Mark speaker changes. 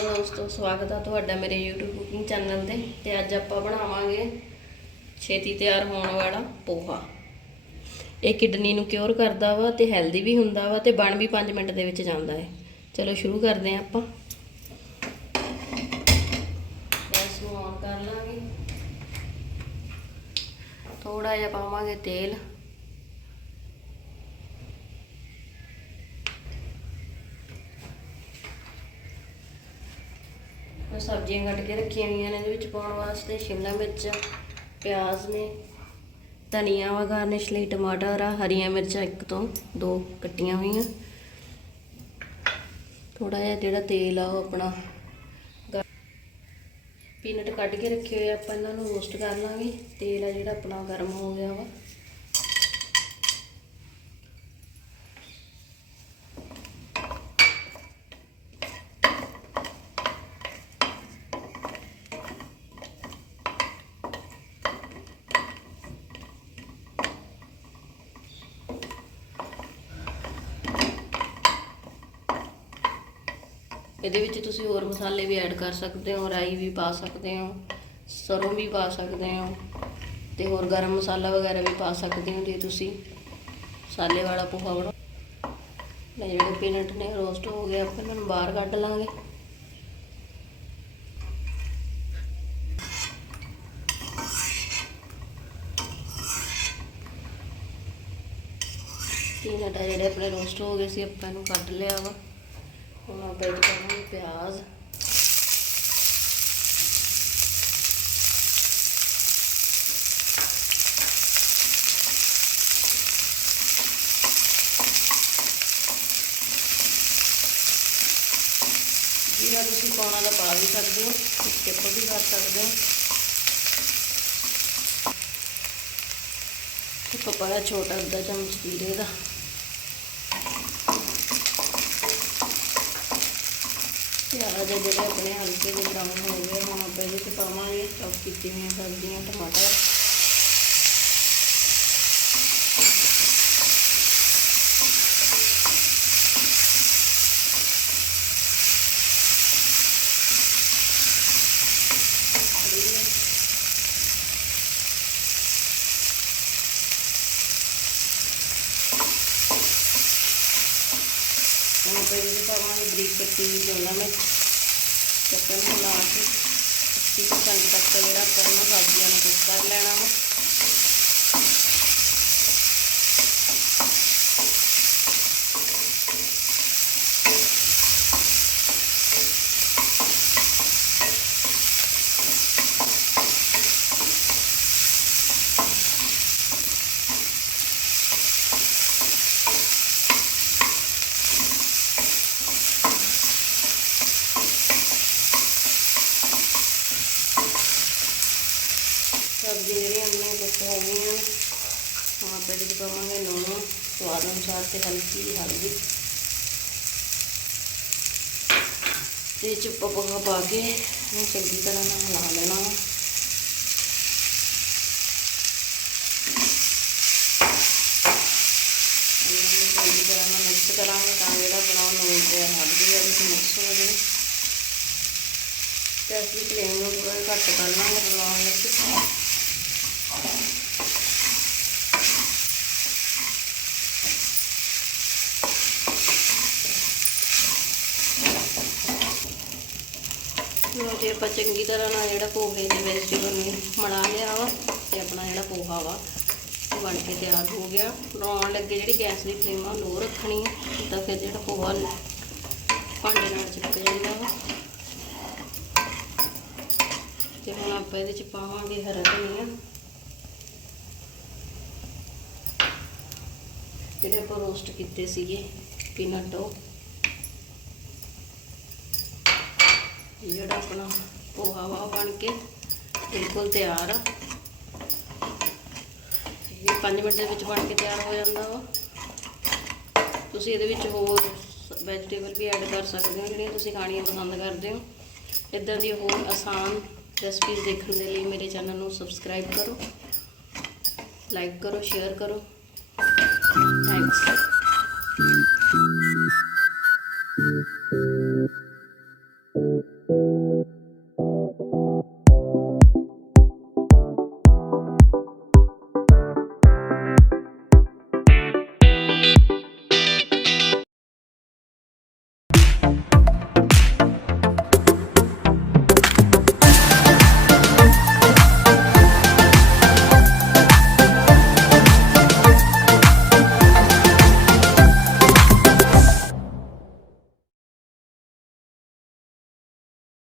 Speaker 1: ਸਵਾਗਤ ਆ ਤੁਹਾਡਾ ਮੇਰੇ YouTube ਕੁਕਿੰਗ ਚੈਨਲ ਤੇ ਤੇ ਅੱਜ ਆਪਾਂ ਬਣਾਵਾਂਗੇ ਛੇਤੀ ਤਿਆਰ ਹੋਣ ਵਾਲਾ ਪੋਹਾ। ਇਹ ਕਿਡਨੀ ਨੂੰ ਕਿਉਰ ਕਰਦਾ ਵਾ ਤੇ ਹੈਲਦੀ ਵੀ ਹੁੰਦਾ ਵਾ ਤੇ ਬਣ ਵੀ 5 ਮਿੰਟ ਦੇ ਵਿੱਚ ਜਾਂਦਾ ਹੈ ਚਲੋ ਸ਼ੁਰੂ ਕਰਦੇ ਹਾਂ ਆਪਾਂ। ਗੈਸ ਨੂੰ ਔਨ ਕਰ ਲਾਂਗੇ। ਥੋੜਾ ਜਿਹਾ ਪਾਵਾਂਗੇ ਤੇਲ। ਸਬਜ਼ੀਆਂ ਕੱਟ ਕੇ ਰੱਖੀਆਂ ਹੋਈਆਂ ਨੇ ਇਹਦੇ ਵਿੱਚ ਪਾਉਣ ਵਾਸਤੇ ਸ਼ਿਮਲਾ ਮਿਰਚ ਪਿਆਜ਼ ਨੇ ਧਨੀਆ ਵਾ ਗਾਰਨਿਸ਼ ਲਈ ਟਮਾਟਰ ਆ ਹਰੀਆਂ ਮਿਰਚਾਂ ਇੱਕ ਤੋਂ ਦੋ ਕੱਟੀਆਂ ਹੋਈਆਂ। ਥੋੜਾ ਜਿਹਾ ਜਿਹੜਾ ਤੇਲ ਆ ਉਹ ਆਪਣਾ ਪੀਨਟ ਕੱਢ ਕੇ ਰੱਖੇ ਹੋਏ ਆ, ਆਪਾਂ ਇਹਨਾਂ ਨੂੰ ਰੋਸਟ ਕਰ ਲਾਂਗੇ। ਤੇਲ ਆ ਜਿਹੜਾ ਆਪਣਾ ਗਰਮ ਹੋ ਗਿਆ ਵਾ। ਇਹਦੇ ਵਿੱਚ ਤੁਸੀਂ ਹੋਰ ਮਸਾਲੇ ਵੀ ਐਡ ਕਰ ਸਕਦੇ ਹੋ, ਰਾਈ ਵੀ ਪਾ ਸਕਦੇ ਹੋ, ਸਰੋਂ ਵੀ ਪਾ ਸਕਦੇ ਹੋ ਤੇ ਹੋਰ ਗਰਮ ਮਸਾਲਾ ਵਗੈਰਾ ਵੀ ਪਾ ਸਕਦੇ ਹੋ ਜੇ ਤੁਸੀਂ। ਮਸਾਲੇ ਵਾਲਾ ਪੋਹਾ ਬਣਾਓ। ਲੈ ਜਿਹੜੇ ਪੀਨਟ ਨੇ ਰੋਸਟ ਹੋ ਗਏ, ਆਪਾਂ ਇਹਨਾਂ ਨੂੰ ਬਾਹਰ ਕੱਢ ਲਾਂਗੇ। ਪੀਨਟ ਆ ਜਿਹੜੇ ਆਪਣੇ ਰੋਸਟ ਹੋ ਗਏ ਸੀ, ਆਪਾਂ ਇਹਨੂੰ ਕੱਢ ਲਿਆ ਵਾ। ਹੁਣ ਆਪਾਂ ਇਹਦੇ ਪਾਵਾਂਗੇ ਪਿਆਜ਼ ਜੀਰਾ ਤੁਸੀਂ ਪਾਉਣਾ ਤਾਂ ਪਾ ਵੀ ਸਕਦੇ ਹੋ ਸਕਿਪ ਵੀ ਕਰ ਸਕਦੇ ਹੋ। ਇੱਕ ਪਾਇਆ ਛੋਟਾ ਅੱਧਾ ਚਮਚ ਜੀਰੇ ਦਾ। ਪਿਆਜ਼ ਜਿਹੜੇ ਆਪਣੇ ਹਲਕੇ ਜਿਹੇ ਬਰਾਊਨ ਹੋ ਗਏ, ਹੁਣ ਆਪਾਂ ਇਹਦੇ 'ਚ ਪਾਵਾਂਗੇ ਚੌਪ ਕੀਤੀ ਹੋਈਆਂ ਸਬਜ਼ੀਆਂ ਟਮਾਟਰ। ਹਰੀ ਹੁਣ ਆਪਾਂ ਇਹਦੇ 'ਚ ਪਾਵਾਂਗੇ ਬਰੀਕ ਕੱਟੀ ਹੋਈ ਸ਼ਿਮਲਾ ਮਿਰਚ। ਚੱਕਣ ਨੂੰ ਲਾ ਕੇ 80% ਤੱਕ ਜਿਹੜਾ ਆਪਾਂ ਇਹਨਾਂ ਸਬਜ਼ੀਆਂ ਨੂੰ ਕੁੱਕ ਕਰ ਲੈਣਾ ਵਾ। ਸਬਜ਼ੀ ਜਿਹੜੀਆਂ ਆਪਣੀਆਂ ਕੁੱਕ ਹੋ ਗਈਆਂ ਨੇ ਹੁਣ ਆਪਾਂ ਇਹਦੇ 'ਚ ਪਾਵਾਂਗੇ ਲੂਣ, ਸਵਾਦ ਅਨੁਸਾਰ ਤੇ ਹਲਕੀ ਜਿਹੀ ਹਲਦੀ। ਤੇ ਚੁੱਪ ਪੋਹਾ ਪਾ ਕੇ ਇਹਨੂੰ ਚੰਗੀ ਤਰ੍ਹਾਂ ਨਾਲ ਹਿਲਾ ਲੈਣਾ ਵਾ। ਇਹਨਾਂ ਚੰਗੀ ਤਰ੍ਹਾਂ ਨਾਲ ਮਿਕਸ ਕਰਾਂਗੇ ਤਾਂ ਜਿਹੜਾ ਆਪਣਾ ਲੂਣ ਤੇ ਹਲਦੀ ਆ ਵਿੱਚ ਮਿਕਸ ਹੋ ਜਾਵੇ। ਤੇ ਅਸੀਂ ਫਲੇਮ ਨੂੰ ਥੋੜ੍ਹਾ ਜਿਹਾ ਘੱਟ ਕਰ ਲਾਂਗੇ, ਰਲਾਉਣ ਵਿੱਚ ਲੋ ਜੀ ਆਪਾਂ ਚੰਗੀ ਤਰ੍ਹਾਂ ਨਾਲ ਜਿਹੜਾ ਪੋਹੇ ਦੇ ਵੈਜੀਟੇਬਲ ਨੂੰ ਮਲਾ ਲਿਆ ਵਾ ਤੇ ਆਪਣਾ ਜਿਹੜਾ ਪੋਹਾ ਵਾ ਉਹ ਬਣ ਕੇ ਤਿਆਰ ਹੋ ਗਿਆ। ਬਣਾਉਣ ਲੱਗੇ ਜਿਹੜੀ ਗੈਸ ਦੀ ਫਲੇਮ ਆ, ਲੋ ਰੱਖਣੀ ਤਾਂ ਫਿਰ ਜਿਹੜਾ ਪੋਹਾ ਭਾਂਡੇ ਨਾਲ ਚਿਪਕ ਜਾਂਦਾ ਵਾ। ਤੇ ਹੁਣ ਆਪਾਂ ਇਹਦੇ ਚ ਪਾਵਾਂਗੇ ਹਰਾ ਧਨੀਆ। ਜਿਹੜੇ ਆਪਾਂ ਰੋਸਟ ਕੀਤੇ ਸੀਗੇ ਪੀਨਟ ਉਹ। ਜਿਹੜਾ ਆਪਣਾ ਪੋਹਾ ਵਾ ਬਣ ਕੇ ਬਿਲਕੁਲ ਤਿਆਰ ਆ। ਇਹ 5 ਮਿੰਟ ਦੇ ਵਿੱਚ ਬਣ ਕੇ ਤਿਆਰ ਹੋ ਜਾਂਦਾ ਵਾ। ਤੁਸੀਂ ਇਹਦੇ ਵਿੱਚ ਹੋਰ ਵੈਜੀਟੇਬਲ ਵੀ ਐਡ ਕਰ ਸਕਦੇ ਹੋ, ਜਿਹੜੀਆਂ ਤੁਸੀਂ ਖਾਣੀਆਂ ਪਸੰਦ ਕਰਦੇ ਹੋ। ਇਦਾਂ ਦੀ ਹੋਰ ਆਸਾਨ ਰੈਸਪੀਜ਼ ਦੇਖਣ ਦੇ ਲਈ ਮੇਰੇ ਚੈਨਲ ਨੂੰ ਸਬਸਕ੍ਰਾਈਬ ਕਰੋ ਲਾਈਕ ਕਰੋ ਸ਼ੇਅਰ ਕਰੋ। ਥੈਂਕਸ